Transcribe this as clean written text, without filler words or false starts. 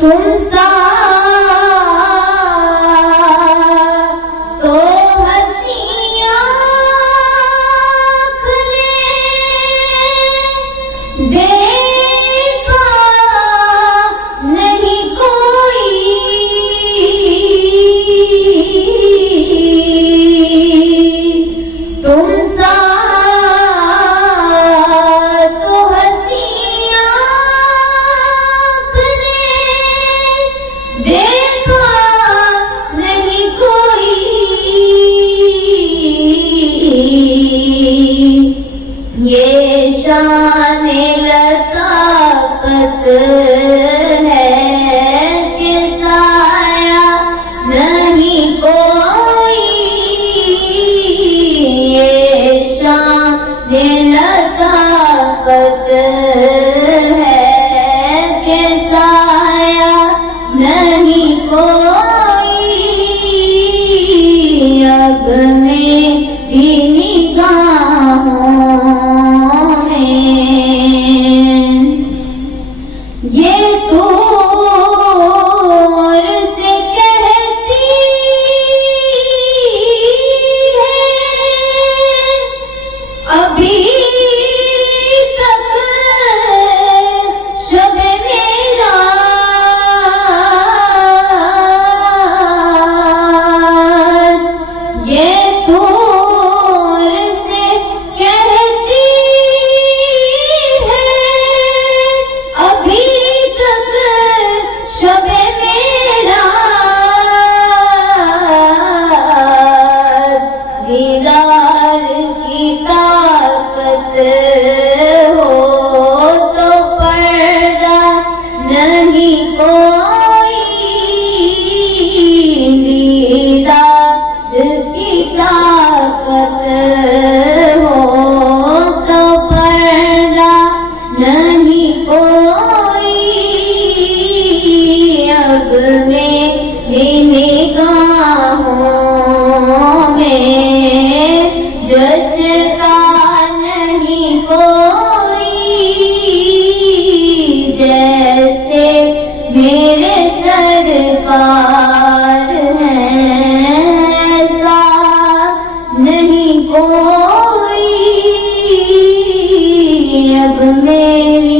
तुम सा तो हंसी आँख ने देखा नहीं कोई, तुम सा तो हंसी आँख ने देखा नहीं कोई, ये शान लताफत है कि साया नहीं कोई, ये शान लताफत है कि साया नहीं कोई, अब मेरी निगाहों में ये दूर से कहती है अभी तक शब मेराज, ये दूर से कहती है अभी तक शब मेराज, दीदार की ताकत हो तो पर्दा नहीं कोई, दीदार की ताकत हो तो पर्दा नहीं कोई, अब मेरी निगाहों में जचता नहीं कोई, जैसे मेरे सरकार हैं ऐसा नहीं कोई, अब मेरी